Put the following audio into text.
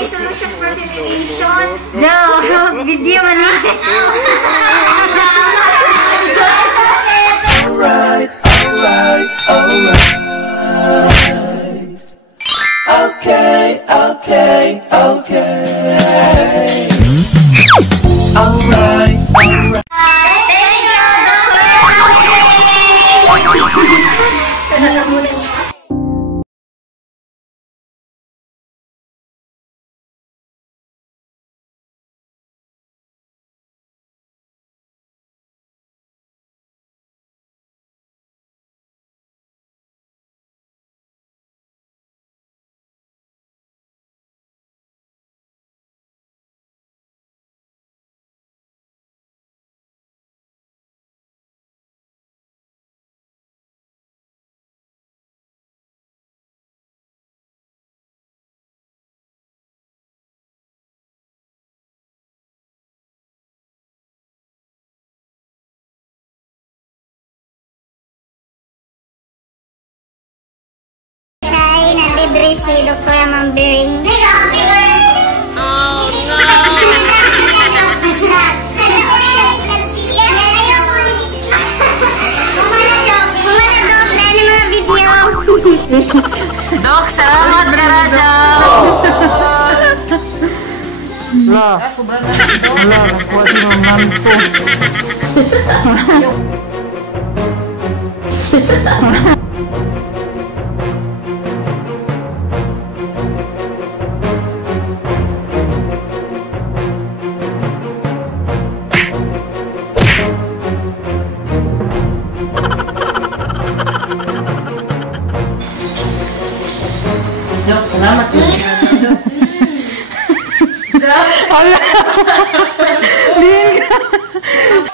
may solution for fumigation. No, video man na. Alright. Okay. Alright. Si Dr. Mambering. Oh no! Dok, salamat Raja. Lah, nakuha si Manto. Dok, salamat. Din ka.